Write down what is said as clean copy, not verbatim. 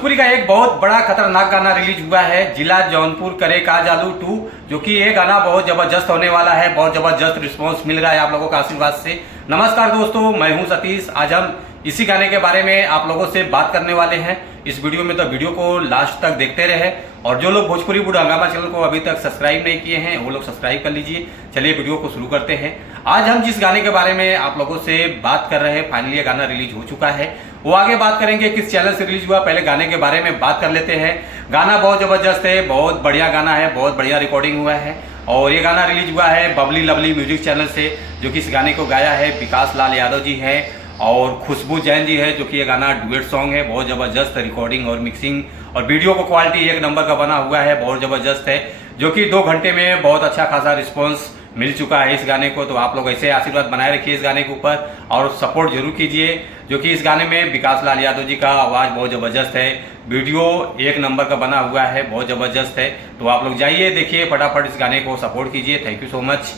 भोजपुरी का एक बहुत बड़ा खतरनाक गाना रिलीज हुआ है, जिला जौनपुर करे काजालू 2, जो कि ये गाना बहुत जबरदस्त होने वाला है। बहुत जबरदस्त रिस्पांस मिल रहा है आप लोगों का आशीर्वाद से। नमस्कार दोस्तों, मैं हूं सतीश। आज हम इसी गाने के बारे में आप लोगों से बात करने वाले हैं इस वीडियो में, तो वीडियो को लास्ट तक देखते रहे। और जो लोग भोजपुरी बूढ़ा हंगामा चैनल को अभी तक सब्सक्राइब नहीं किए हैं वो लोग सब्सक्राइब कर लीजिए। चलिए वीडियो को शुरू करते हैं। आज हम जिस गाने के बारे में आप लोगों से बात कर रहे हैं, फाइनली ये गाना रिलीज हो चुका है। वो आगे बात करेंगे किस चैनल से रिलीज हुआ, पहले गाने के बारे में बात कर लेते हैं। गाना बहुत जबरदस्त है, बहुत बढ़िया गाना है, बहुत बढ़िया रिकॉर्डिंग हुआ है। और ये गाना रिलीज हुआ है बबली लवली म्यूजिक चैनल से, जो कि इस गाने को गाया है विकास लाल यादव जी है और खुशबू जैन जी है, जो कि ये गाना डुएट सॉन्ग है। बहुत जबरदस्त रिकॉर्डिंग और मिक्सिंग और वीडियो को क्वालिटी एक नंबर का बना हुआ है, बहुत जबरदस्त है, जो कि 2 घंटे में बहुत अच्छा खासा रिस्पॉन्स मिल चुका है इस गाने को। तो आप लोग ऐसे आशीर्वाद बनाए रखिए इस गाने के ऊपर और सपोर्ट जरूर कीजिए, जो कि इस गाने में विकास लाल यादव जी का आवाज़ बहुत ज़बरदस्त है, वीडियो एक नंबर का बना हुआ है, बहुत ज़बरदस्त है। तो आप लोग जाइए देखिए फटाफट इस गाने को सपोर्ट कीजिए। Thank you so much.